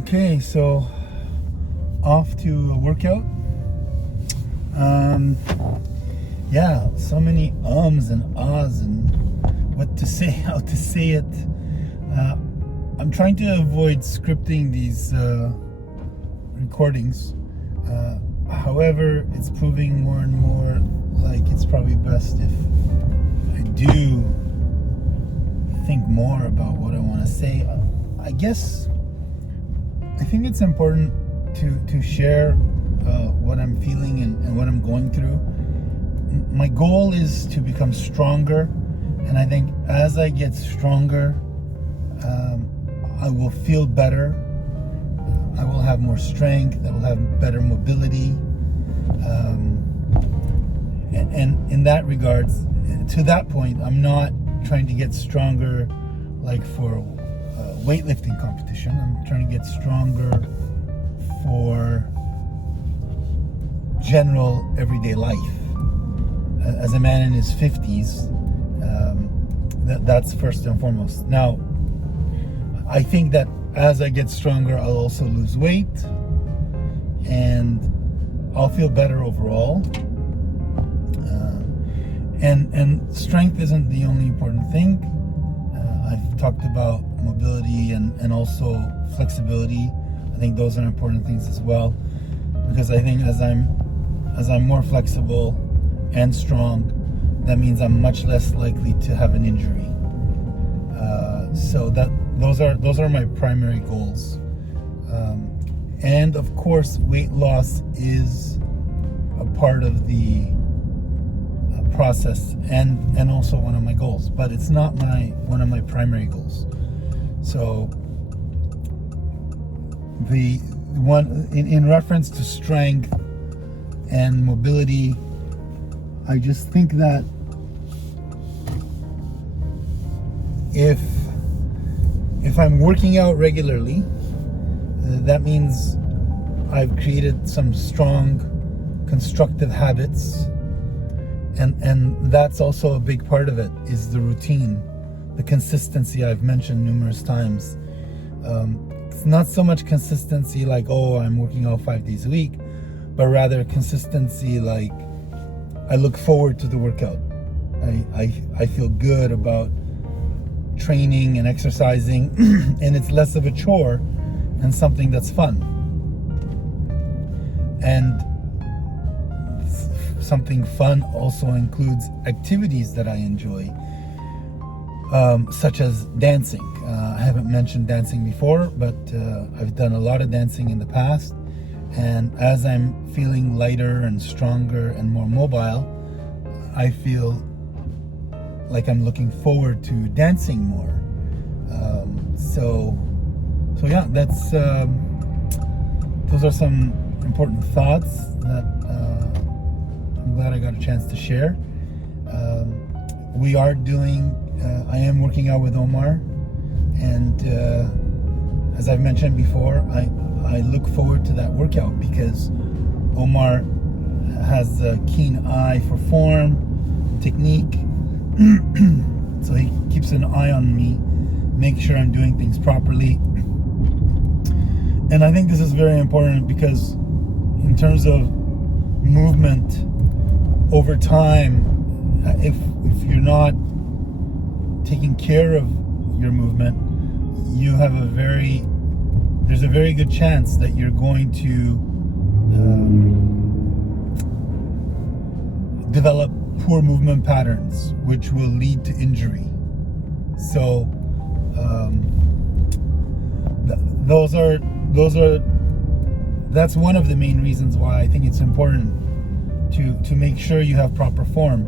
Okay, so off to a workout. Yeah, so many ums and ahs and what to say, how to say it. I'm trying to avoid scripting these recordings. However, it's proving more and more like it's probably best if I do think more about what I want to say. I think it's important to share what I'm feeling and what I'm going through. My goal is to become stronger, and I think as I get stronger, I will feel better. I will have more strength. I will have better mobility. And in that regards, to that point, I'm not trying to get stronger like for weightlifting competition. I'm trying to get stronger for general everyday life. As a man in his 50s, that's first and foremost. Now, I think that as I get stronger, I'll also lose weight and I'll feel better overall. And strength isn't the only important thing. I've talked about mobility and also flexibility. I think those are important things as well, because I think as I'm more flexible and strong, that means I'm much less likely to have an injury. So those are my primary goals. And of course, weight loss is a part of the process and also one of my goals, but it's not one of my primary goals. So the one in reference to strength and mobility, I just think that if I'm working out regularly, that means I've created some strong constructive habits, and that's also a big part of it, is the routine, the consistency I've mentioned numerous times. It's not so much consistency like, oh, I'm working out 5 days a week, but rather consistency like I look forward to the workout. I feel good about training and exercising, and it's less of a chore and something that's fun. And something fun also includes activities that I enjoy, such as dancing. I haven't mentioned dancing before, but I've done a lot of dancing in the past. And as I'm feeling lighter and stronger and more mobile, I feel like I'm looking forward to dancing more. So yeah, that's those are some important thoughts that I'm glad I got a chance to share. I am working out with Omar, and as I've mentioned before, I look forward to that workout because Omar has a keen eye for form, technique, so he keeps an eye on me, make sure I'm doing things properly. And I think this is very important because in terms of movement over time, if you're not taking care of your movement, there's a very good chance that you're going to develop poor movement patterns, which will lead to injury. So that's one of the main reasons why I think it's important to make sure you have proper form.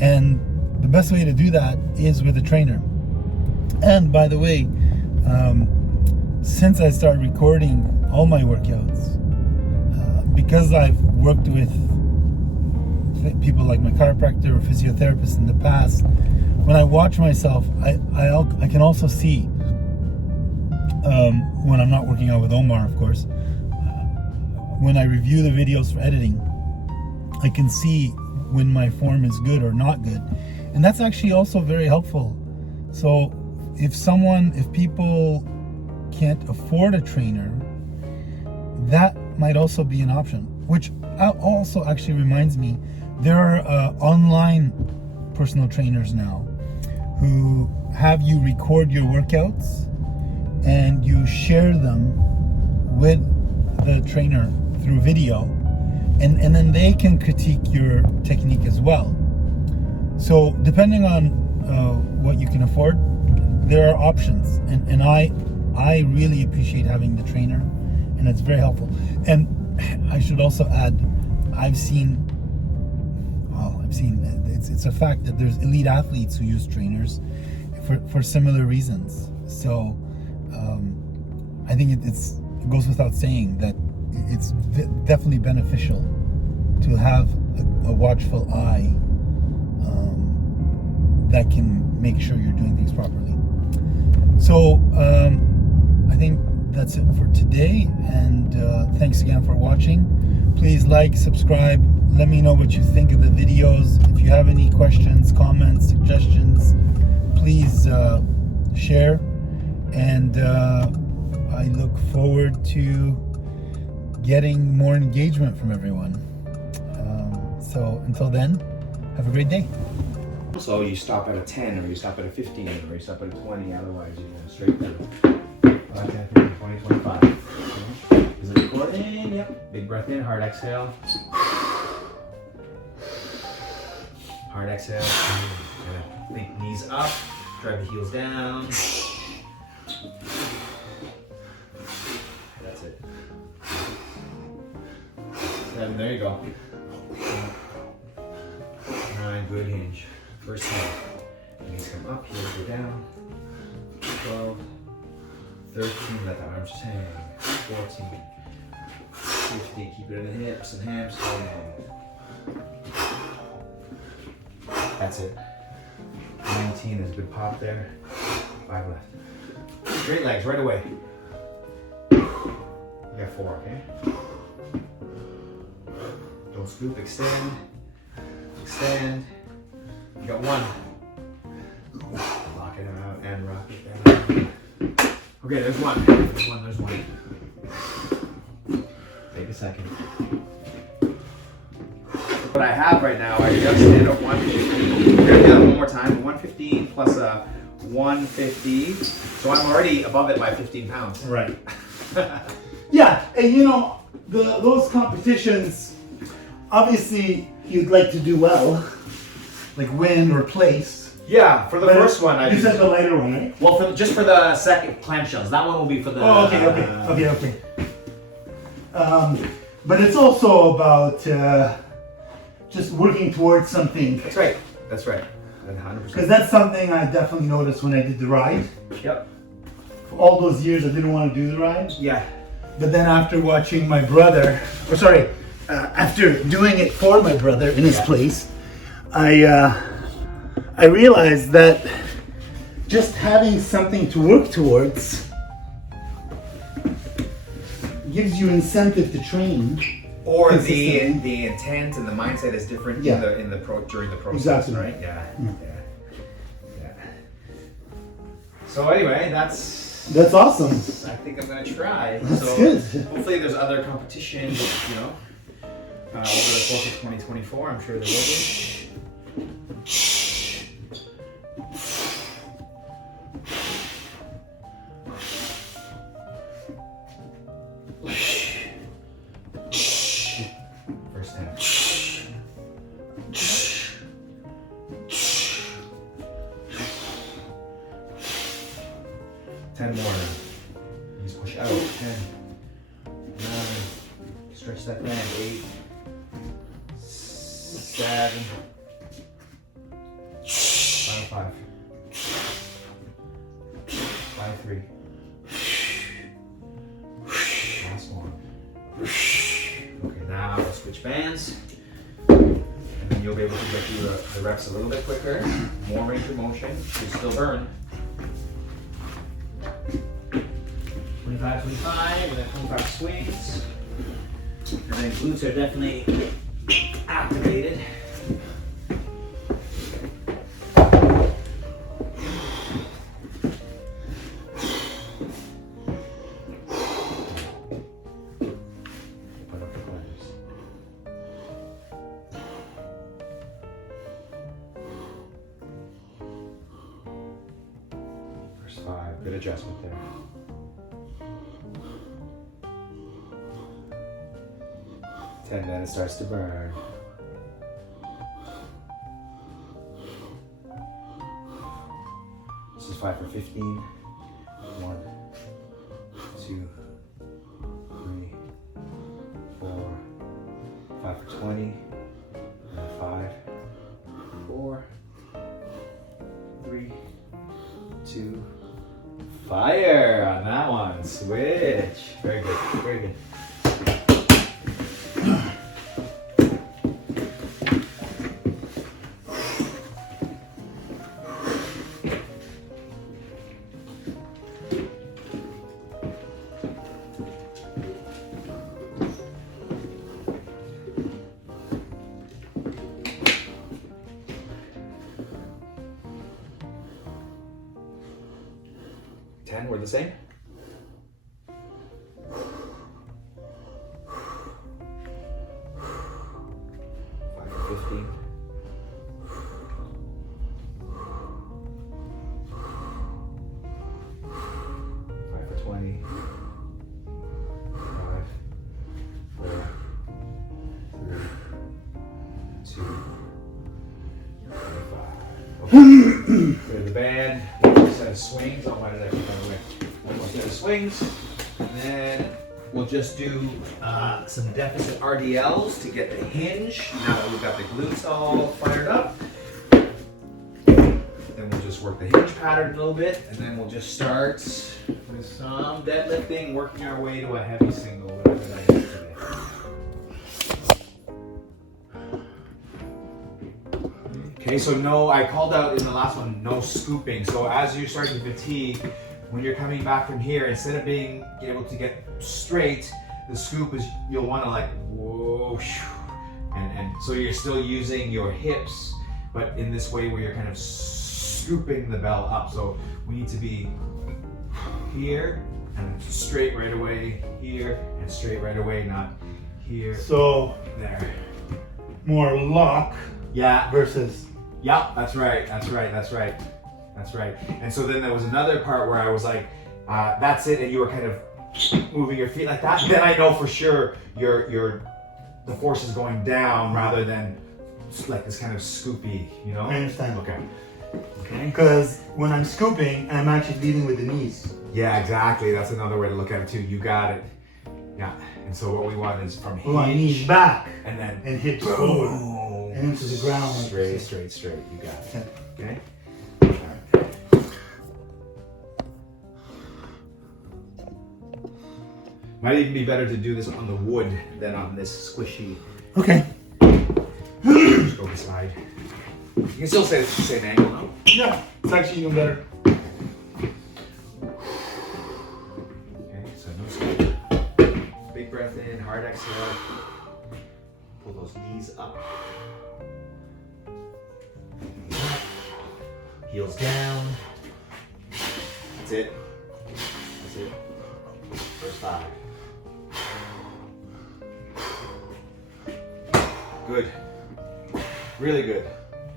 And the best way to do that is with a trainer. And by the way, since I started recording all my workouts, because I've worked with people like my chiropractor or physiotherapist in the past, when I watch myself, I can also see when I'm not working out with Omar, of course. When I review the videos for editing, I can see when my form is good or not good, and that's actually also very helpful. So if people can't afford a trainer, that might also be an option. Which also actually reminds me, there are online personal trainers now who have you record your workouts and you share them with the trainer through video, and then they can critique your technique as well. So depending on what you can afford, there are options, and I really appreciate having the trainer, and it's very helpful. And I should also add, I've seen it's a fact that there's elite athletes who use trainers for similar reasons. So I think it goes without saying that it's definitely beneficial to have a watchful eye that can make sure you're doing things properly. So I think that's it for today, and thanks again for watching. Please like, subscribe, let me know what you think of the videos. If you have any questions, comments, suggestions, please share, and I look forward to getting more engagement from everyone. So until then, have a great day. So you stop at a 10, or you stop at a 15, or you stop at a 20, otherwise you go straight down. 5, 10, 15, 20, 25. Is it recording? Yep. Big breath in, hard exhale. Hard exhale. Think knees up, drive the heels down. That's it. 7, there you go. 9, good hinge. First half. Knees come up, heels go down. 12, 13, let the arms just hang. 14, 15, keep it in the hips and hamstrings. That's it. 19, there's a good pop there. 5 left. Straight legs right away. You got 4, okay? Don't scoop, extend. Extend. You got 1. Lock it out and rock it down. Okay, there's 1. There's 1. Take a second. What I have right now, I just did a 150. We're gonna do that one more time. 115 plus a 150. So I'm already above it by 15 pounds. Right. Yeah, and you know, those competitions, obviously you'd like to do well, like win or place. Yeah, for the first one, I you said the lighter one, right? Well, just for the second clamshells. That one will be for the. Oh, okay. But it's also about just working towards something. That's right. 100%. Because that's something I definitely noticed when I did the ride. Yep. For all those years, I didn't want to do the ride. Yeah. But then after watching my brother, after doing it for my brother in his place, I realized that just having something to work towards gives you incentive to train. Or the intent and the mindset is different during the process, exactly. Right? Yeah. So anyway, that's awesome. I think I'm gonna try. That's good. Hopefully there's other competitions, over the course of 2024. I'm sure there will be. First half. 10 more. Knees push out. 10, 9. Stretch that band. 8, 7. Final 5. 5, 3. Last one. Okay, now we'll switch bands. And then you'll be able to get through the reps a little bit quicker. More range of motion. You still burn. 25, 25, and then 25 swings. And then glutes are definitely activated. 5. Good adjustment there. 10, then it starts to burn. This is 5 for 15. 1, 2, 3, 4, 5 for 20. And 5, 4, 3, 2. Fire on that one. Switch. Very good. Very good. We're the same. 5 for 15. 5 for 20. 5, 4, 3, 2, 25. Okay. Clear the band. Set of swings. Oh, why did I put that away? One more set of swings, and then we'll just do some deficit RDLs to get the hinge. Now that we've got the glutes all fired up, then we'll just work the hinge pattern a little bit, and then we'll just start with some deadlifting, working our way to a heavy single, whatever that is today. Okay, so no, I called out in the last one, no scooping. So as you're starting to fatigue, when you're coming back from here, instead of being able to get straight, the scoop is, you'll want to like, whoa, and so you're still using your hips, but in this way where you're kind of scooping the bell up. So we need to be here and straight right away, here and straight right away, not here, So there. more lock Yeah. versus. Yep, that's right, that's right, that's right, that's right. And so then there was another part where I was like, that's it, and you were kind of moving your feet like that. Then I know for sure the force is going down rather than like this kind of scoopy, you know? I understand. Okay. Okay. Because when I'm scooping, I'm actually leading with the knees. Yeah, exactly. That's another way to look at it too. You got it. Yeah. And so what we want is from We want hinge knees back and then and hips boom, forward and into the ground. Straight, straight, straight. You got it. Okay. Might even be better to do this on the wood than on this squishy. Okay. Just go beside. You can still say it's the same angle, no? Yeah, it's actually even better. Okay, so no scoop. Big breath in, hard exhale. Pull those knees up. Heels down. That's it. That's it. First 5. Good. Really good.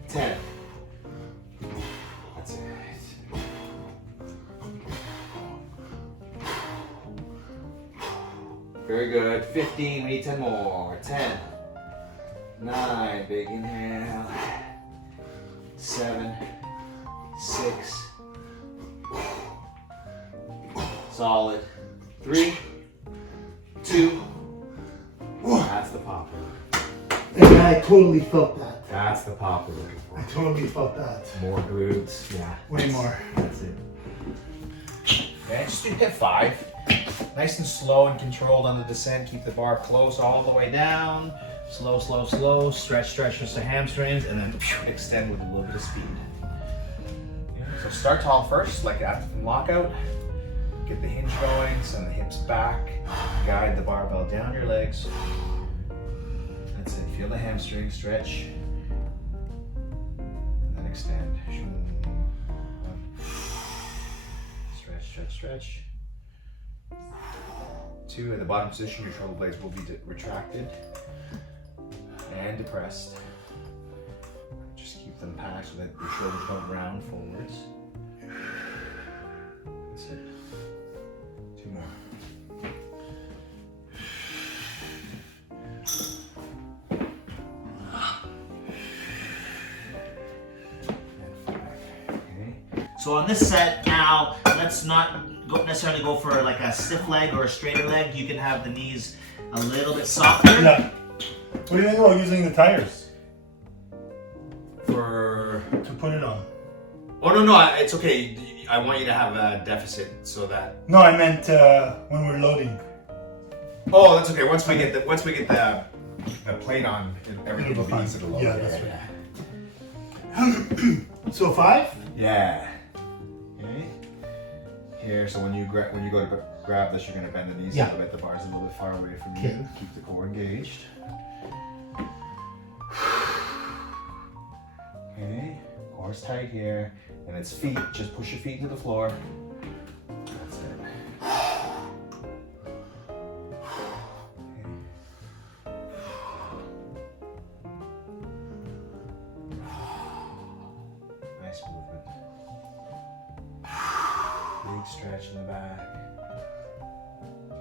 10. That's it. Very good. 15. We need 10 more. 10. 9. Big inhale. 7. 6. Solid. 3. 2. That's the pop. And I totally felt that. That's the pop we're looking for. I totally felt that. More glutes. Yeah. Way more. That's it. Okay, just do hip 5. Nice and slow and controlled on the descent. Keep the bar close all the way down. Slow, slow, slow. Stretch, stretch just the hamstrings, and then extend with a little bit of speed. Yeah, so start tall first, like after the lockout. Get the hinge going, send the hips back. Guide the barbell down your legs. That's it. Feel the hamstring stretch. And then extend. Stretch, stretch, stretch. 2, at the bottom position, your shoulder blades will be retracted and depressed. Just keep them packed so that your shoulders don't round forwards. So on this set now, let's not necessarily go for like a stiff leg or a straighter leg. You can have the knees a little bit softer. Yeah. What do you think about using the tires For to put it on? Oh no, it's okay. I want you to have a deficit so that. No, I meant when we're loading. Oh, that's okay. Once we get the plate on, everything will be easy to load. Yeah, that's right. So 5? Yeah. Okay. Here, so when you go to grab this, you're gonna bend the knees a little bit. The bar's a little bit far away from you. Keep the core engaged. Okay. Core's tight here, and it's feet. Just push your feet into the floor. That's it. Nice movement. Big stretch in the back.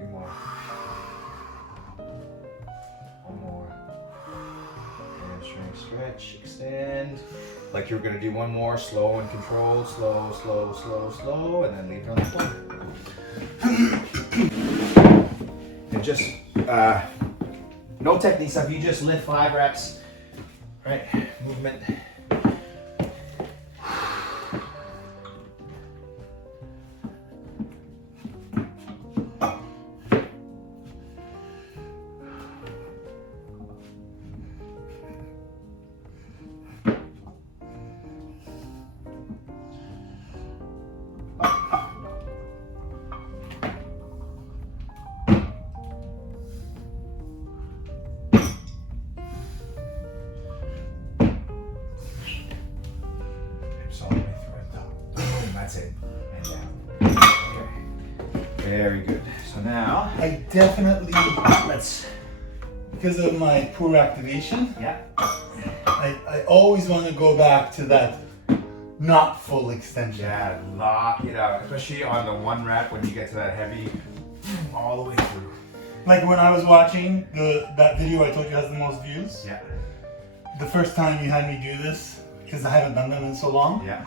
2 more. 1 more. Hamstring stretch, extend. Like you're gonna do 1 more, slow and controlled, slow, slow, slow, slow, and then leave it on the floor. And just, no technique stuff, you just lift 5 reps, right? Movement. That's it. And down. Okay. Very good. So now I definitely, because of my poor activation, I always want to go back to that not full extension. Yeah, lock it out, especially on the 1 rep when you get to that heavy, all the way through. Like when I was watching that video I told you has the most views. Yeah. The first time you had me do this, because I haven't done them in so long. Yeah.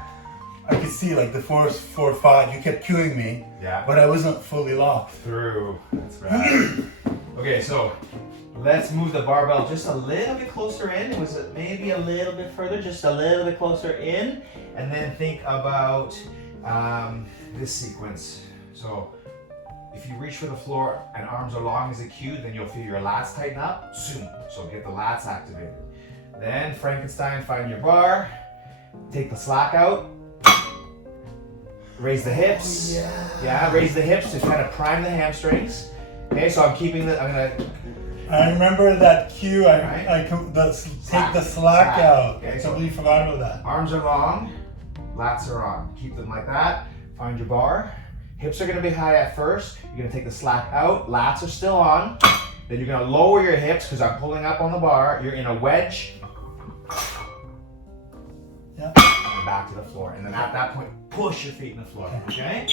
I could see like the 4, 5, you kept cueing me, but I wasn't fully locked. Through. That's right. Okay, so let's move the barbell just a little bit closer in. Was it maybe a little bit further? Just a little bit closer in. And then think about this sequence. So if you reach for the floor and arms are long as a cue, then you'll feel your lats tighten up. Zoom. So get the lats activated. Then Frankenstein, find your bar. Take the slack out. Raise the hips. Oh, yeah. Raise the hips to kind of prime the hamstrings. Okay, so I'm gonna. I remember that cue. Take the slack out. Okay, I so totally forgot about that. Arms are long, lats are on. Keep them like that. Find your bar. Hips are gonna be high at first. You're gonna take the slack out. Lats are still on. Then you're gonna lower your hips because I'm pulling up on the bar. You're in a wedge. Yeah. And back to the floor. And then at that point, push your feet in the floor. Okay?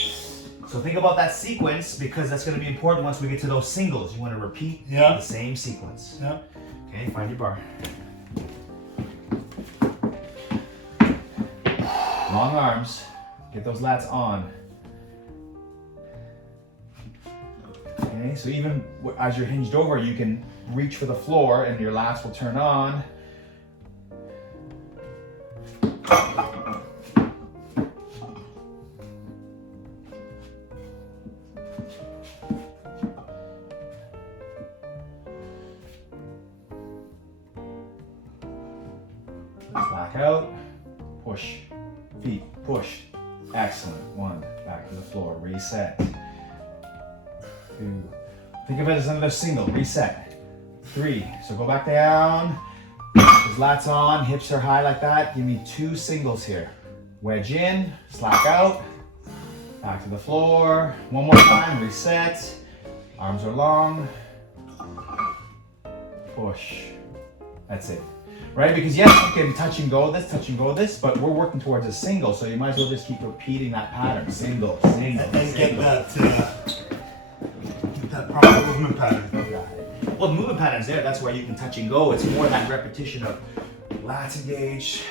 So think about that sequence because that's going to be important once we get to those singles. You want to repeat the same sequence. Yeah. Okay, find your bar. Long arms. Get those lats on. Okay, so even as you're hinged over, you can reach for the floor and your lats will turn on. Slack out, push, feet, push. Excellent. 1, back to the floor, reset. 2, think of it as another single, reset. 3, so go back down, those lats on, hips are high like that. Give me 2 singles here. Wedge in, slack out, back to the floor. 1 more time, reset. Arms are long, push. That's it. Right? Because yes, you can touch and go this, but we're working towards a single, so you might as well just keep repeating that pattern. Single, single, And get that proper movement pattern. Well, the movement pattern's there. That's where you can touch and go. It's more that repetition of lats engaged,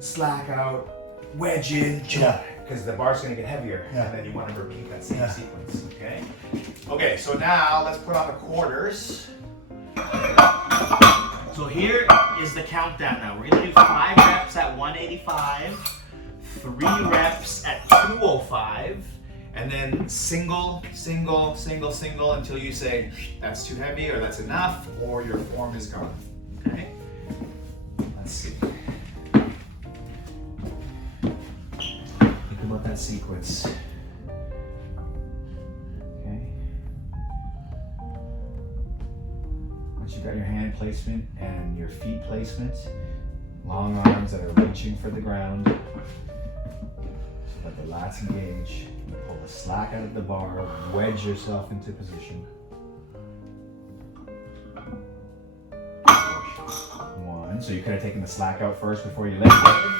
slack out, wedge in, jump. because the bar's gonna get heavier, Yeah. and then you want to repeat that same Yeah. sequence. Okay. Okay. So now let's put on the quarters. So here is the countdown now. We're gonna do 5 reps at 185, 3 reps at 205, And then single, single, single, single until you say that's too heavy or that's enough or your form is gone. Okay? Let's see. Think about that sequence. Okay? Once you got your hand placement and your feet placement, long arms that are reaching for the ground so that the lats engage. Pull the slack out of the bar, wedge yourself into position. 1. So you could have taken the slack out first before you lifted.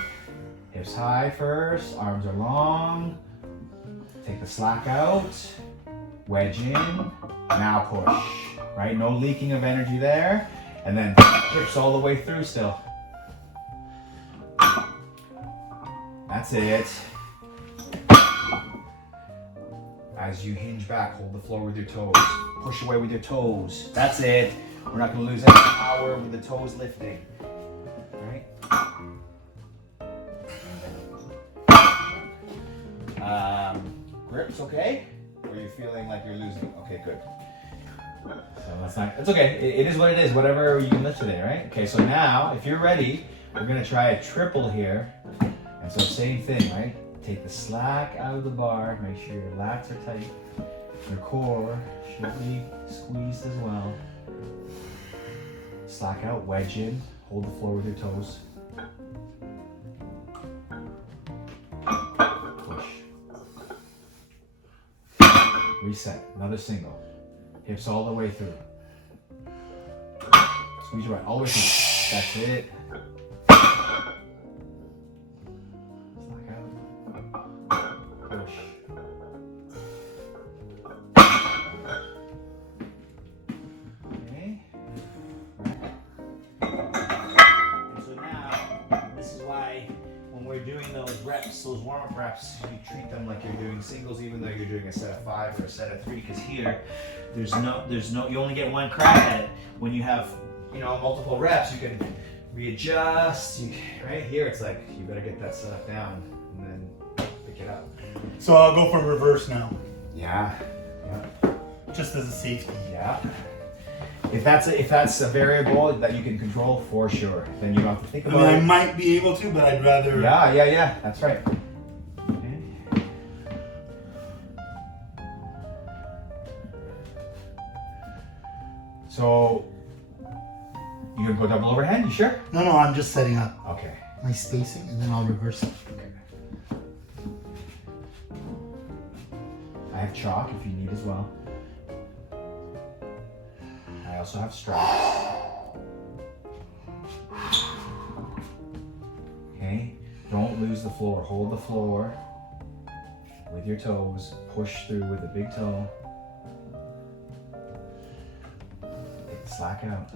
Hips high first, arms are long. Take the slack out, wedge in, now push. Right? No leaking of energy there. And then hips all the way through still. That's it. As you hinge back, hold the floor with your toes. Push away with your toes. That's it. We're not going to lose any power with the toes lifting. Right? Grips okay? Or are you feeling like you're losing? Okay, good. So that's not. It's okay. It is what it is. Whatever you can lift today, right? Okay. So now, if you're ready, we're going to try a triple here. And so same thing, right? Take the slack out of the bar, make sure your lats are tight. Your core should be squeezed as well. Slack out, wedge in, hold the floor with your toes. Push. Reset, another single. Hips all the way through. Squeeze your right, all the way through. That's it. Those warm-up reps, you treat them like you're doing singles, even though you're doing a set of 5 or a set of 3. Because here, there's no, you only get one crack at it. When you have, multiple reps, you can readjust. Right here, it's like you better get that set up down and then pick it up. So I'll go for reverse now, Yeah. just as a safety. Yeah. If that's a variable that you can control, for sure, then you don't have to think I about mean, I it. might be able to, but I'd rather. Yeah. That's right. Okay. So you gonna go double overhead? You sure? No, I'm just setting up Okay. my spacing, and then I'll reverse it. I have chalk if you need as well. I also have straps. Okay, don't lose the floor. Hold the floor with your toes. Push through with the big toe. Take the slack out.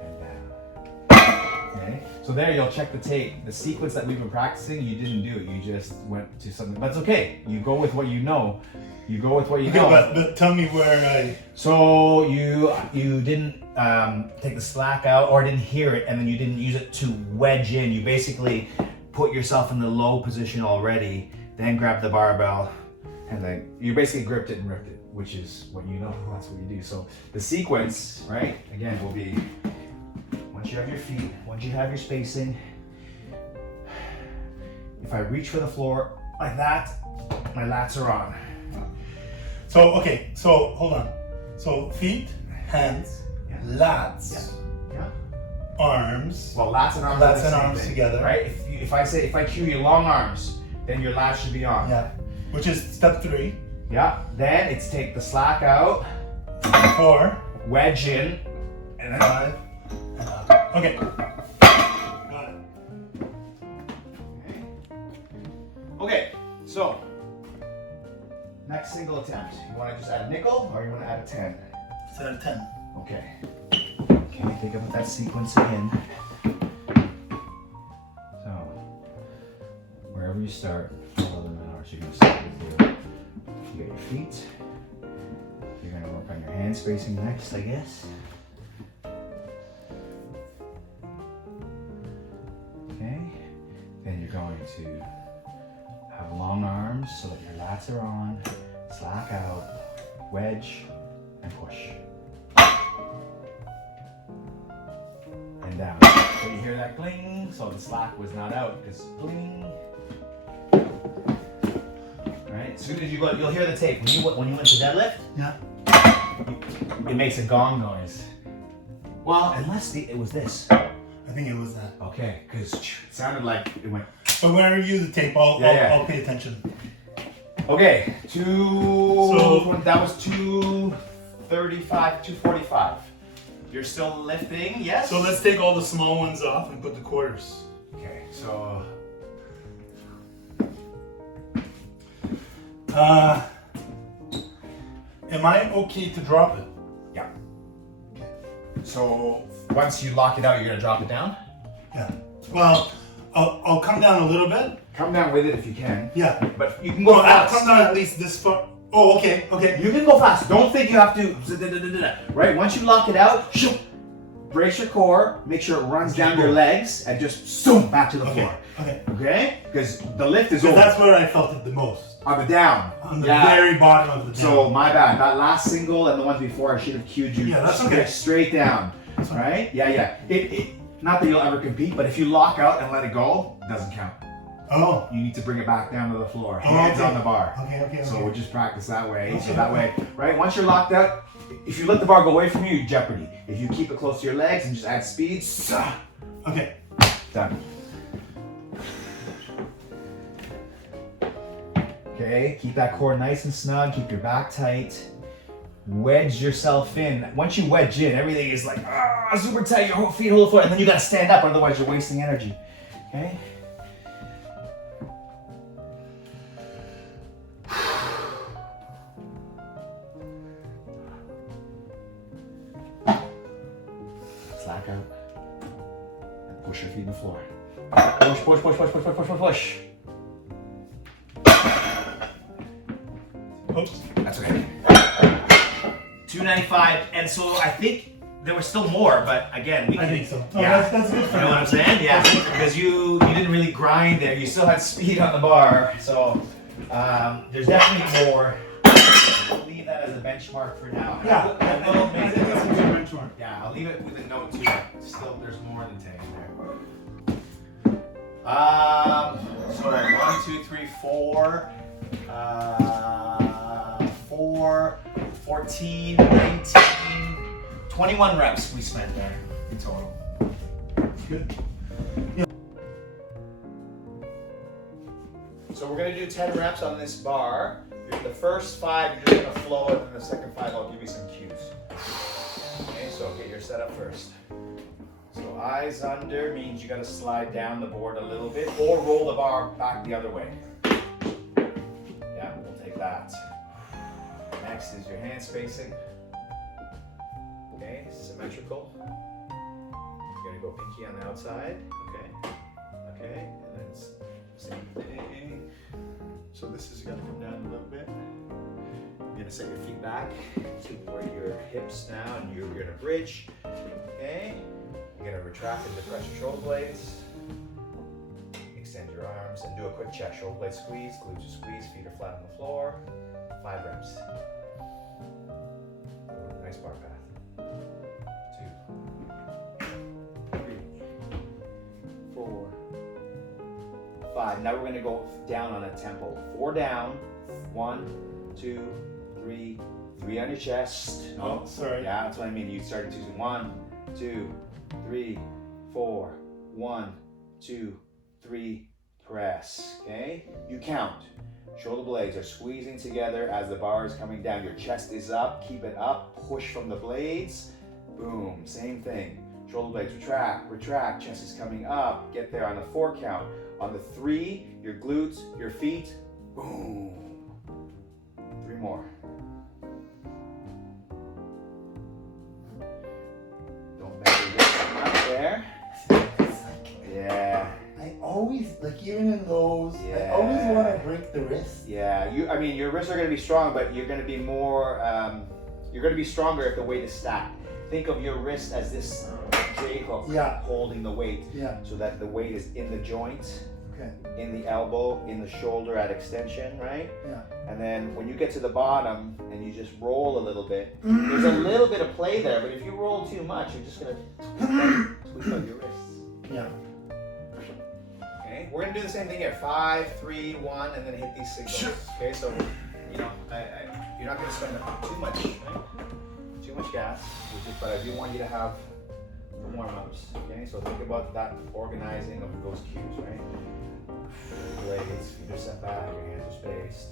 And down. Okay, so there you'll check the tape. The sequence that we've been practicing, you didn't do it. You just went to something. That's okay. You go with what you know. You go with what you know. But tell me where I. So you didn't take the slack out, or didn't hear it, and then you didn't use it to wedge in. You basically put yourself in the low position already, then grab the barbell, and then you basically gripped it and ripped it, which is what you know. That's what you do. So the sequence, right? Again, will be once you have your feet, once you have your spacing. If I reach for the floor like that, my lats are on. So hold on. So feet, hands, lats, arms. Well, lats and arms. Lats are the and same arms thing, together. right? If I cue you long arms, then your lats should be on. Yeah. Which is step 3. Yeah. Then it's take the slack out, 4, wedge in, and then 5, and up. Okay. Got it. Okay. So next single attempt. You want to just add a nickel, or you want to add a 10? Set of 10. Okay. Okay. Think about that sequence again. start, all other hours, you're gonna start with your, you got your feet. You're gonna work on your hand spacing next, I guess. Okay. Then you're going to have long arms so that your lats are on, slack out, wedge, and push. And down. So you hear that bling, so the slack was not out, because bling. Alright, as soon as you go, you'll hear the tape. When you went to deadlift, Yeah. it makes a gong noise. Well, unless it was this. I think it was that. Okay, because it sounded like it went. But when I review the tape, I'll pay attention. Okay, So that was 235, 245. You're still lifting, yes? So let's take all the small ones off and put the quarters. Okay, so Am I okay to drop it? yeah. So once you lock it out, you're gonna drop it down? Yeah. Well, I'll come down a little bit. Come down with it if you can. Yeah. But you can go Well, I'll fast. come down at least this far. Oh, okay, okay. You can go fast. Don't think you have to. Right? Once you lock it out, shoop, brace your core. Make sure it runs down your legs and just zoom back to the floor. Okay. Okay? Because the lift is So over. that's where I felt it the most. On the down. On the very bottom of the down. So my bad. That last single and the ones before, I should have cued you. Yeah, that's okay. Straight down. okay. Right? Yeah. Not that you'll ever compete, but if you lock out and let it go, it doesn't count. Oh. You need to bring it back down to the floor. Oh, Hands okay. on the bar. Okay. So we'll just practice that way. Okay. So that way, right? Once you're locked out, if you let the bar go away from you, you're jeopardy. If you keep it close to your legs and just add speed, Okay. done. Okay, keep that core nice and snug. Keep your back tight. Wedge yourself in. Once you wedge in, everything is like super tight. Your feet hold the floor, and then you gotta stand up, otherwise you're wasting energy. Okay. Slack out. And push your feet in the floor. Push. Oops. That's okay. 295, and so I think there was still more, but again, we can. I think so. Oh, Yeah. that's good for You know what I'm saying? Yeah, because you didn't really grind there. You still had speed on the bar, so there's definitely more. We'll leave that as a benchmark for now. Yeah. And we'll I make think that's a good benchmark. Yeah, I'll leave it with a note too. Still, there's more than 10 there. So 1, 2, 3, 4, 4, 14, 19, 21 reps we spent there in total. Good. So we're gonna do 10 reps on this bar. The first 5, you're just gonna flow it, and the second 5, I'll give you some cues. Okay, so get your setup first. So eyes under means you gotta slide down the board a little bit, or roll the bar back the other way. Yeah, we'll take that. Next is your hand spacing. Okay, symmetrical. You're gonna go pinky on the outside. Okay, and then same thing. So this is gonna come down a little bit. You're gonna set your feet back to where your hips now, and you're gonna bridge. Okay, you're gonna retract and depress your shoulder blades. Extend your arms and do a quick chest. Shoulder blade squeeze, glutes squeeze, feet are flat on the floor. 5 reps. Nice bar path. 2, 3, 4, 5. Now we're going to go down on a tempo. 4 down. 1, 2, 3. 3 on your chest. Oh, sorry. Yeah, that's what I mean. You started to 1, 2, 3, 4. 1, 2, 3. Press. Okay? You count. Shoulder blades are squeezing together as the bar is coming down. Your chest is up. Keep it up. Push from the blades. Boom. Same thing. Shoulder blades retract. Chest is coming up. Get there on the 4 count. On the 3, your glutes, your feet. Boom. 3 more. Don't bend your hips up there. Yeah. I always, like even in those, I Yeah. always I mean, your wrists are going to be strong, but you're going to be more. You're going to be stronger if the weight is stacked. Think of your wrist as this J hook holding the weight, so that the weight is in the joint, in the elbow, in the shoulder at extension, right? Yeah. And then when you get to the bottom and you just roll a little bit, there's a little bit of play there, but if you roll too much, you're just going to tweak out your wrists. Yeah. Okay, we're gonna do the same thing here. 5, 3, 1, and then hit these singles. Okay, so you know, you're not gonna spend too much, right? Too much gas, but I do want you to have the warm-ups. Okay, so think about that organizing of those cues, right? Legs, feet are set back, your hands are spaced.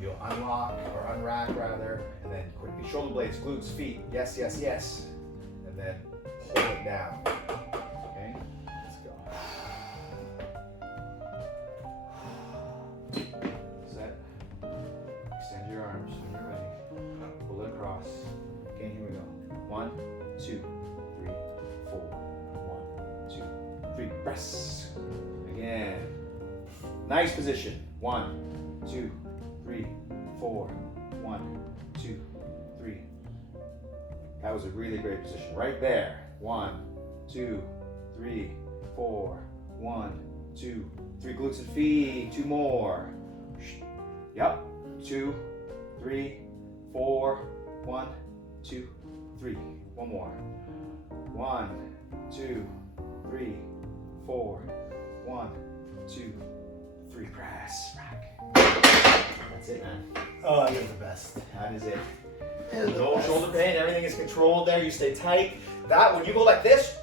You'll unlock or unrack rather, and then quickly shoulder blades, glutes, feet. Yes, yes, yes, and then pull it down. Okay, let's go. Set. Extend your arms when you're ready. Pull it across. Okay, here we go. 1, 2, 3, 4. 1, 2, 3. Press. Again. Nice position. 1, 2, 3, 4. 1, 2, 3. That was a really great position. Right there. 1, 2, 3, 4. 1, 2, 3. Glutes and feet. 2 more. Yep. 2, 3, 4. 1, 2, 3. 1 more. 1, 2, 3, 4. 1, 2, 3. Press. Rack. That's it, man. Oh, you're the best. That is it. No shoulder pain. Everything is controlled there. You stay tight. That when you go like this,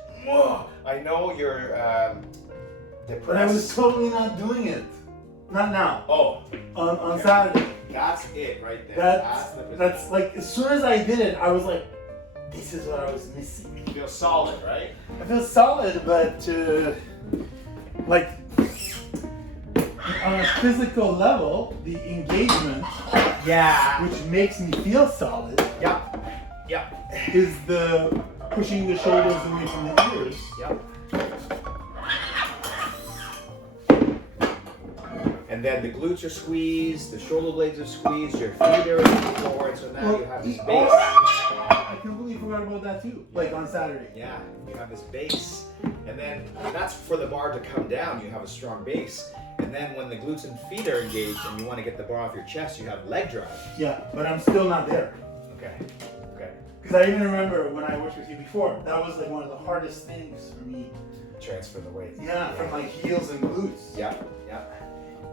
I know you're depressed. But I was totally not doing it. Not now. Oh, On Saturday. that's it right there. That's like, as soon as I did it, I was like, this is what I was missing. You feel solid, right? I feel solid, but like on a physical level, the engagement, which makes me feel solid, is the pushing the shoulders away from the ears. And then the glutes are squeezed, the shoulder blades are squeezed, your feet are forward, so now you have this base. I completely forgot about that too, like on Saturday. Yeah, you have this base, and then that's for the bar to come down, you have a strong base. And then when the glutes and feet are engaged and you want to get the bar off your chest, you have leg drive. Yeah, but I'm still not there. Okay. Because I even remember when I worked with you before, that was like one of the hardest things for me. Transfer the weight. Yeah, from like heels and glutes. Yeah.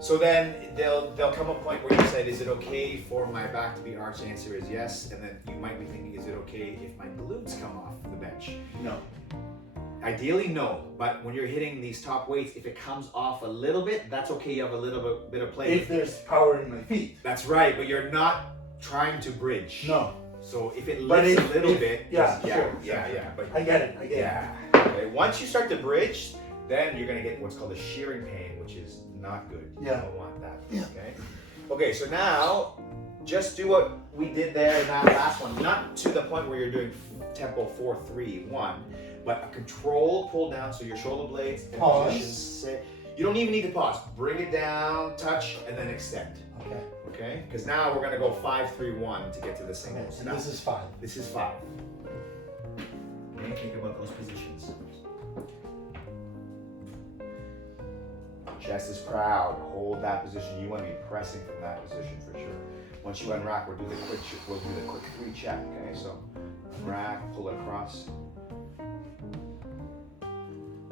So then there'll come a point where you said, is it okay for my back to be arched? The answer is yes. And then you might be thinking, is it okay if my glutes come off the bench? No. Ideally, no. But when you're hitting these top weights, if it comes off a little bit, that's okay. You have a little bit of play. If there's power in my feet. That's right, but you're not trying to bridge. No. So if it lifts a little bit, yeah. But I get it. Okay. Once you start to bridge, then you're gonna get what's called a shearing pain, which is not good. You don't want that. Yeah. Okay, so now just do what we did there in that last one. Not to the point where you're doing tempo 4, 3, 1, but a controlled pull down so your shoulder blades and positions sit. You don't even need to pause. Bring it down, touch, and then extend. Okay? Because now we're gonna go 5, 3, 1 to get to the singles. And this is 5. This is 5. Okay, think about those positions. Chest is proud. Hold that position. You want to be pressing from that position for sure. Once you unrack, we'll do the quick 3 check. Okay, so rack, pull it across.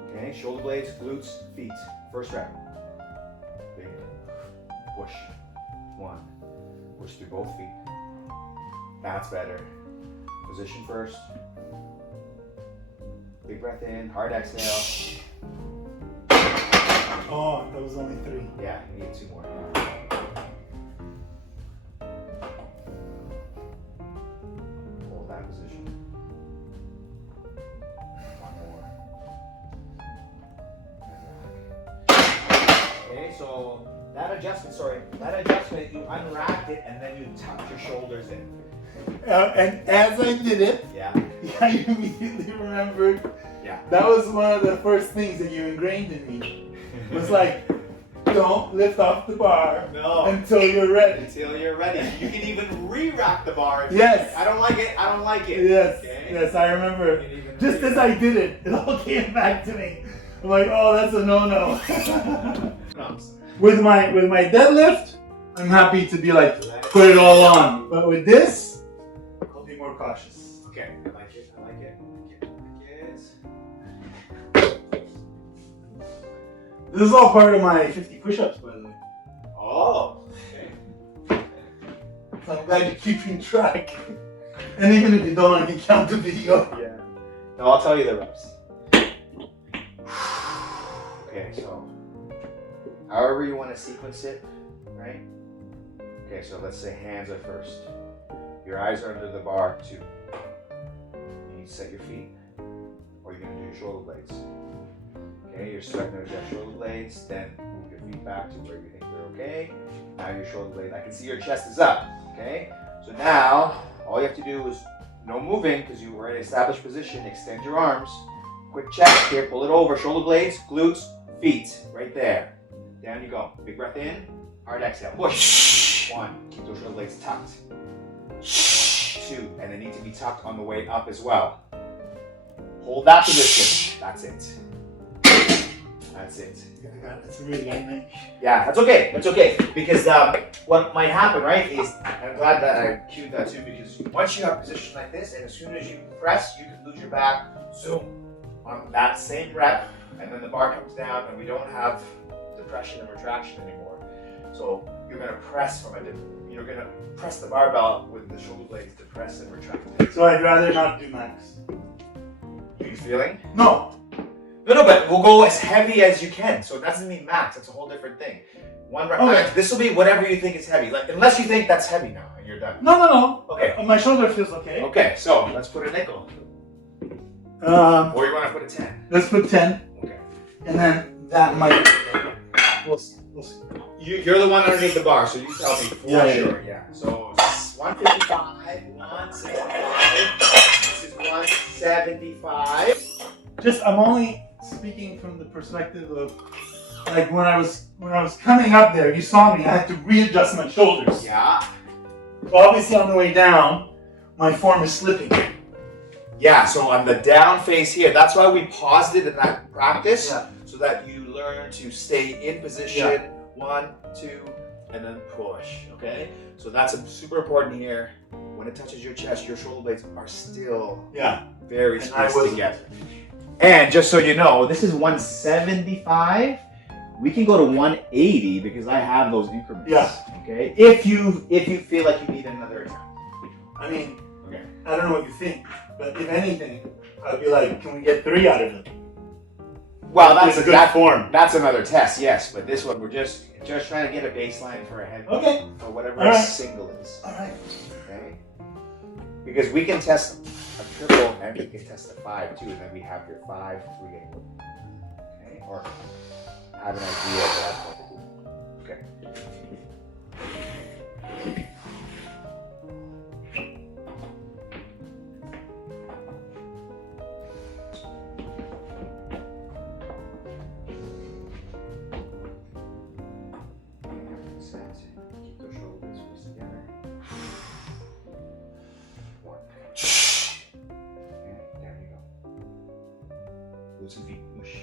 Okay, shoulder blades, glutes, feet. First rep. Big push. 1. Push through both feet. That's better. Position first. Big breath in, hard exhale. Oh, that was only 3. Yeah, you need 2 more. Hold that position. 1 more. Okay, so that adjustment, you unwrapped it and then you tucked your shoulders in. And as I did it, I immediately remembered that was one of the first things that you ingrained in me. It was like, don't lift off the bar No. until you're ready. Until you're ready. You can even re-rack the bar. Yes. I don't like it. I don't like it. Yes, Okay? yes, I remember. You can even Just as I did it, it all came back to me. I'm like, oh, that's a no-no. With my deadlift, I'm happy to be like, put it all on. But with this, I'll be more cautious. Okay, I like it. I like it. This is all part of my 50 push-ups, by the way. Oh, okay. So I'm glad you're keeping track. And even if you don't, I can count the video. Yeah. No, I'll tell you the reps. Okay, so however you want to sequence it, right? Okay, so let's say hands are first. Your eyes are under the bar, 2. You need to set your feet, or you're going to do your shoulder blades. Okay, you're starting to adjust shoulder blades, then move your feet back to where you think they're okay. Now your shoulder blades, I can see your chest is up, okay? So now, all you have to do is no moving, because you were in an established position, extend your arms, quick chest here, pull it over, shoulder blades, glutes, feet, right there. Down you go. Big breath in, hard exhale, push. 1, keep those shoulder blades tucked. 2, and they need to be tucked on the way up as well. Hold that position, that's it. That's it. That's really nice. Yeah, that's okay. That's okay. Because what might happen, right, is I'm glad that I cued that too, because once you have a position like this, and as soon as you press, you can lose your back, zoom, on that same rep, and then the bar comes down, and we don't have depression and retraction anymore. So you're gonna press you're gonna press the barbell with the shoulder blades to press and retract. So I'd rather not do max. You feeling? No. No, but we'll go as heavy as you can. So it doesn't mean max. It's a whole different thing. 1 rep. Okay. This will be whatever you think is heavy. Like unless you think that's heavy now and you're done. No. Okay. My shoulder feels okay. Okay. So let's put a nickel. Or you want to put a 10? Let's put 10. Okay. And then that might. We'll see. You're the one underneath the bar, so you tell me for sure. Yeah. So 155, 165. This is 175. I'm only speaking from the perspective of like when I was coming up there, you saw me, I had to readjust my shoulders. Yeah. Obviously on the way down, my form is slipping. Yeah, so on the down phase here, that's why we paused it in that practice, so that you learn to stay in position, 1, 2, and then push, okay? So that's super important here. When it touches your chest, your shoulder blades are still very spaced together. And just so you know, this is 175. We can go to 180 because I have those increments. Yeah. Okay. If you feel like you need another attempt. I mean, I don't know what you think, but if anything, I'd be like, can we get 3 out of it? Well, that's a good form. That's another test, yes. But this one, we're just trying to get a baseline for a head. Okay. Or whatever a single is. All right. Okay. Because we can test a triple and we can test a 5 too, and then we have your 5, 3, and 1. Okay. Or have an idea of that. Okay. Keep those shoulders squeezed together. 1. Okay, there you go. Lose some feet. Whoosh.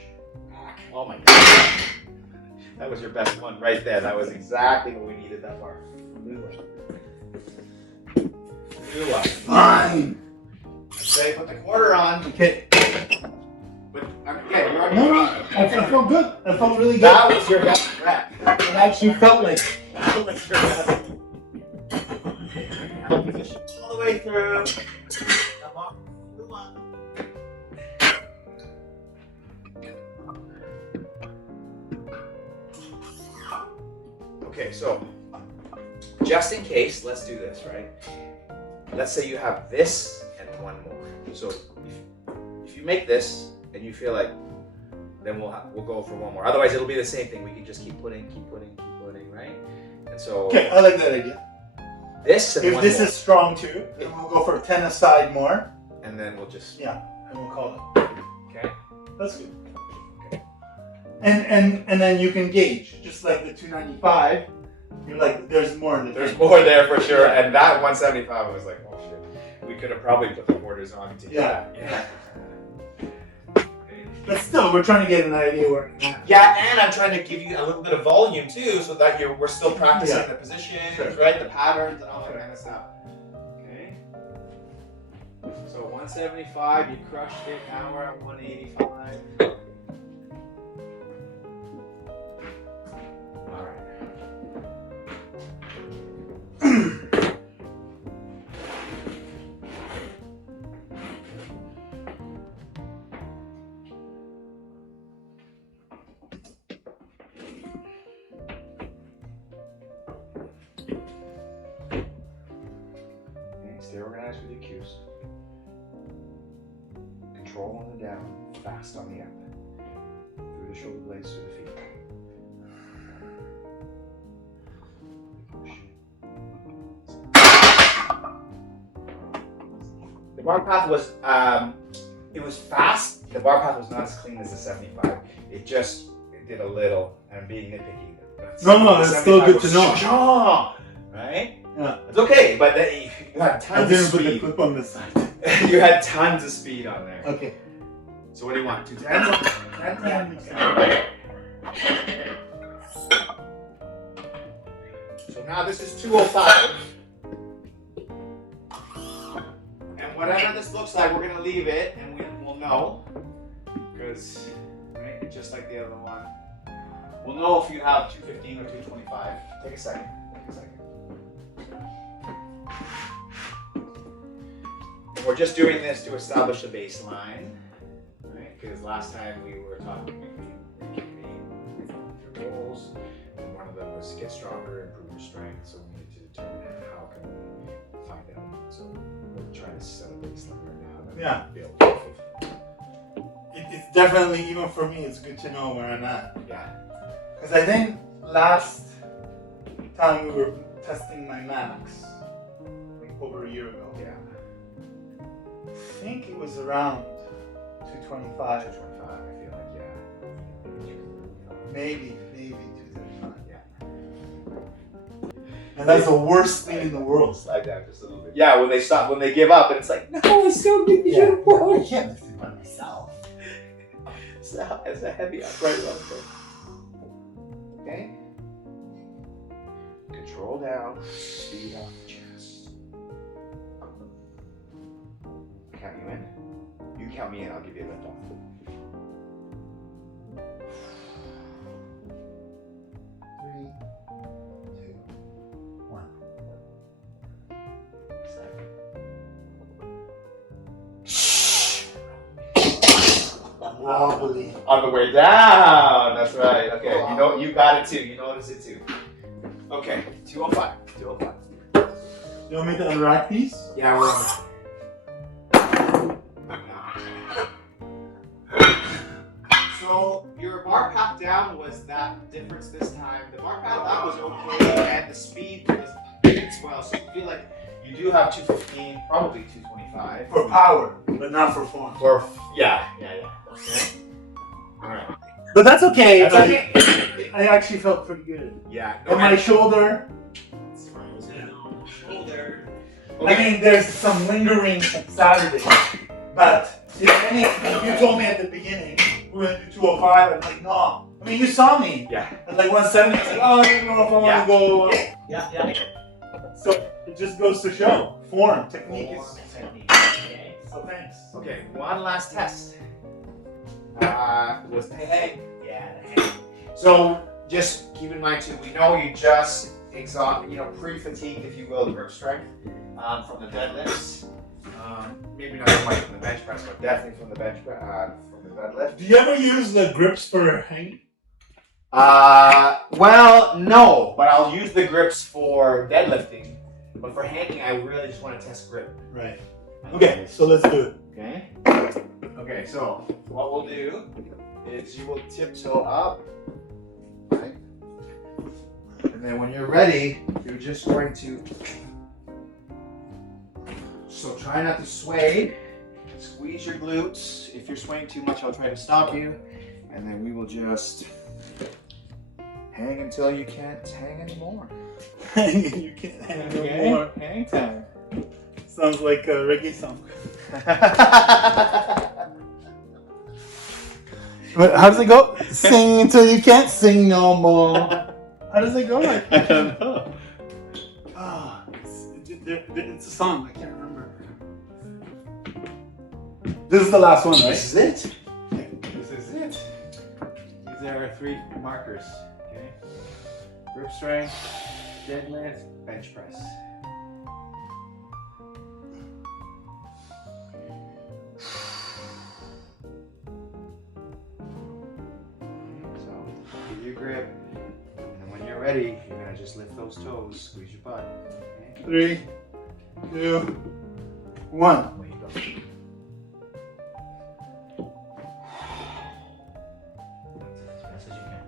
Oh my God. That was your best one right there. That was exactly what we needed that bar. New one. Fine. Okay, put the quarter on. Okay. But again, you're No, I felt good. I felt really good. That was your best rep. It actually felt like. That was your best. Now position all the way through. Come on. Move on. Okay, so just in case, let's do this, right? Let's say you have this and one more. So if you make this and you feel like, then we'll go for one more. Otherwise, it'll be the same thing. We can just keep putting, right? And so Okay, I like that idea. this and If one this more. is strong too, then we'll go for 10 aside more. And then we'll just Yeah, and we'll call it. okay. That's good. And then you can gauge, just like the 295. You're like, there's more in the There's tank. more there for sure. And that 175 was like, oh shit. We could have probably put the quarters on to Yeah. Yeah. But still, we're trying to get an idea where. Yeah, and I'm trying to give you a little bit of volume too, so that we're still practicing Yeah. the positions, Sure. right? The patterns and all that kind of stuff. Okay. So 175, you crushed it. Now we're at 185. All right. Stay organized with your cues. Control on the down, fast on the up. Through the shoulder blades to the feet. The bar path was, it was fast. The bar path was not as clean as the 75. It did a little, and I'm being nitpicky. No, that's still good to know. Right? Yeah. It's okay, but you had I tons of didn't put the speed. clip on this side. You had tons of speed on there. Okay. So what do you want? 210s? 10. So now this is 205. And whatever this looks like, we're gonna leave it and we'll know. Because, right, just like the other one. We'll know if you have 215 or 225. Take a second. And we're just doing this to establish a baseline, right? Because last time we were talking about your goals, and one of them was get stronger, improve your strength. So we need to determine how can we find out. So we're trying to set a baseline right now. That Yeah. we build off of. It's definitely, even for me, it's good to know where I'm at. Yeah. Because I think last time we were testing my max, like over a year ago. Yeah. I think it was around 225. 225. I feel like Maybe 235. Yeah. And that's the worst thing in the world. Slide down just a little bit. Yeah, when they stop, when they give up, and it's like, no, it's so good. You should have I can't lift it by myself. It's a heavy upright row. Okay. Control down, speed off the chest. Count you in. You count me in, I'll give you a lift off. 3, 2, 1. Wobbly. On the way down. That's right. Okay. You got it too. You notice it too. Okay. 205. 205. You want me to unrack these? Yeah, we're on. So your bar path down was that difference this time. The bar path up was okay, and the speed was big as well. So you feel like you do have 215, probably 225 For power, but not for form. Yeah. Okay. All right. But that's okay. That's okay. I actually felt pretty good. Yeah. And my shoulder. Shoulder. I mean, there's some lingering Saturday. But if anything, you told me at the beginning we're gonna do 205. I'm like, no. I mean, you saw me. Yeah. At like 170. It's like, oh, I don't know if I want to go. Yeah. So it just goes to show form, technique is. Okay. So thanks. Okay. One last test. Was the hang. Yeah, the hang. So just keep in mind too, we know you just pre-fatigued, if you will, the grip strength from the deadlifts. Maybe not quite from the bench press, but definitely from the deadlift. Do you ever use the grips for hanging? Well, no, but I'll use the grips for deadlifting. But for hanging, I really just want to test grip. Right. Okay, so let's do it. Okay. Okay, so what we'll do is you will tiptoe up, right? And then when you're ready, you're just going to, so try not to sway, squeeze your glutes. If you're swaying too much, I'll try to stop you. and then we will just hang until you can't hang anymore. You can't hang no more. Hang time. Sounds like a reggae song. How does it go? Sing until you can't sing no more. How does it go? I don't know. Oh, it's a song. I can't remember. This is the last one, right? This is it. This is it. These are our 3 markers. Okay. Grip strength, deadlift, bench press. So get your grip, and then when you're ready, you're gonna just lift those toes, squeeze your butt. Okay. 3, 2, 1. Away you go. As fast as you can.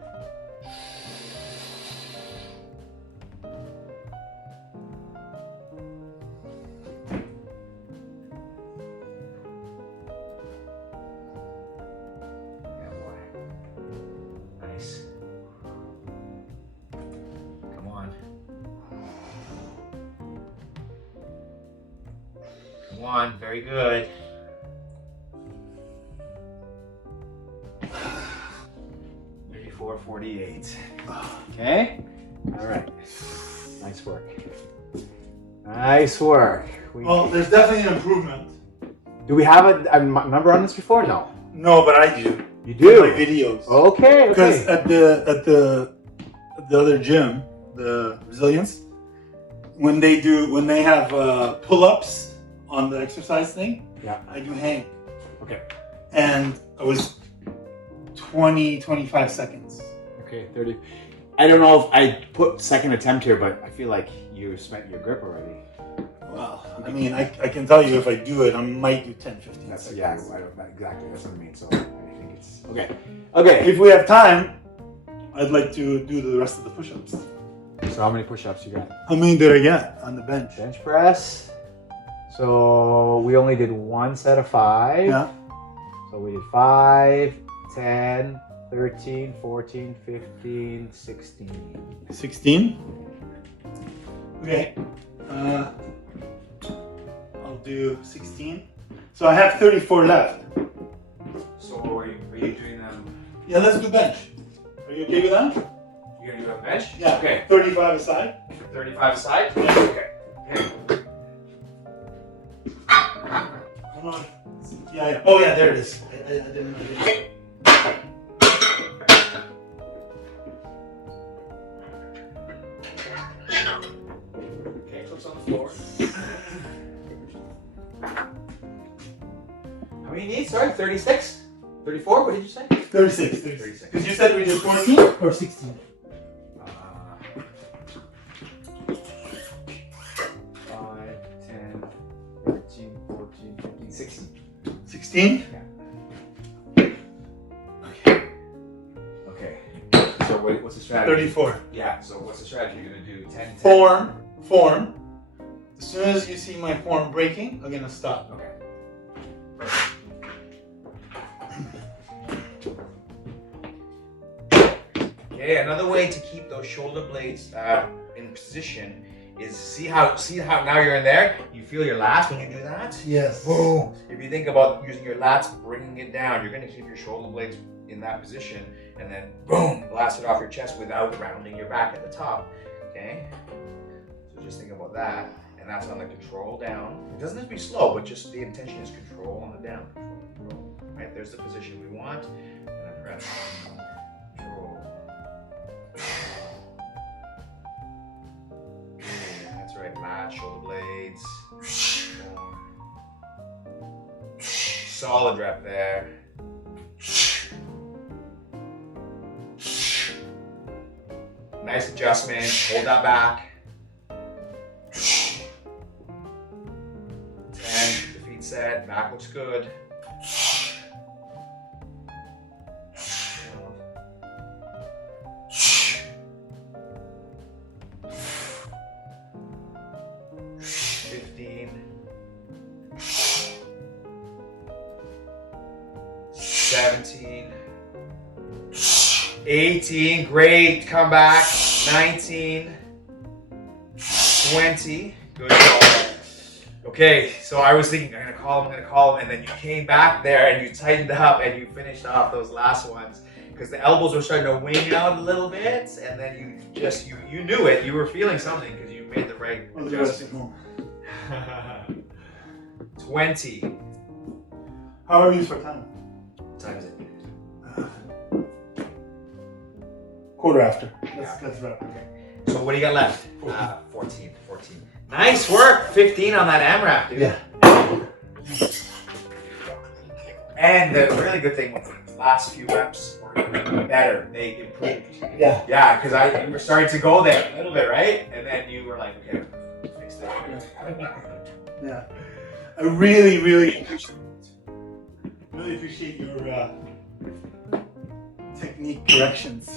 Yeah, boy. Nice. Come on. Come on, very good. 34:48. Okay? All right. Nice work. Nice work. Well, there's definitely an improvement. Do we have a number on this before? No. No, but I do. You do? My videos. Okay. Because Okay. at the other gym, the Resilience, when they have pull-ups on the exercise thing, Yeah. I do hang. Okay. And it was 25 seconds. Okay. 30. I don't know if I put second attempt here, but I feel like you spent your grip already. Well, I mean, I can tell you if I do it, I might do 10, 15 That's seconds. yeah. Exactly. That's what I mean. So I think it's okay. Okay. If we have time, I'd like to do the rest of the push-ups. So how many push-ups you got? How many did I get on the bench? Bench press. So we only did 1 set of 5. Yeah. So we did 5, 10, 13, 14, 15, 16. 16. Okay. I'll do 16. So I have 34 left. So are you doing them? Yeah, let's do bench. Are you okay with that? You're gonna do a bench? Yeah. Okay. 35 aside. 35 aside? Yeah. Okay. Hold on. Yeah. Oh yeah, there it is. I didn't know. Okay, clips on the floor. How many you need? Sorry, 36? 34? What did you say? 36. 36. Because you said we did 14 or 16. 5, 10, 13, 14, 15, 16. 16? Yeah. Okay. Okay. So what's the strategy? 34. Yeah, so what's the strategy? You're going to do 10, 10. Form. As soon as you see my form breaking, I'm gonna stop. Okay. Okay, another way to keep those shoulder blades in position is see how now you're in there. You feel your lats when you do that. Yes. Boom. If you think about using your lats, bringing it down, you're going to keep your shoulder blades in that position, and then boom, blast it off your chest without rounding your back at the top. Okay. So just think about that, and that's on the control down. It doesn't have to be slow, but just the intention is control on the down. Control. Right. There's the position we want, and then press. Control. That's right, lat, shoulder blades. More. Solid rep there. Nice adjustment, hold that back. 10, the feet set, back looks good. 15, 17, 18, great, come back. 19, 20, good call. Okay, so I was thinking, I'm gonna call him, and then you came back there and you tightened up and you finished off those last ones because the elbows were starting to wing out a little bit, and then you knew it, you were feeling something because you made the right adjustment. 20. How are you for time? What time is it? Quarter after. Yeah. Let's wrap. Okay. So what do you got left? 14. Nice work. 15 on that AMRAP, dude. Yeah. And the really good thing was the last few reps were better. They improved. Yeah. Yeah, because you were starting to go there a little bit, right? And then you were like, okay, fix that. Yeah. I really appreciate your technique corrections.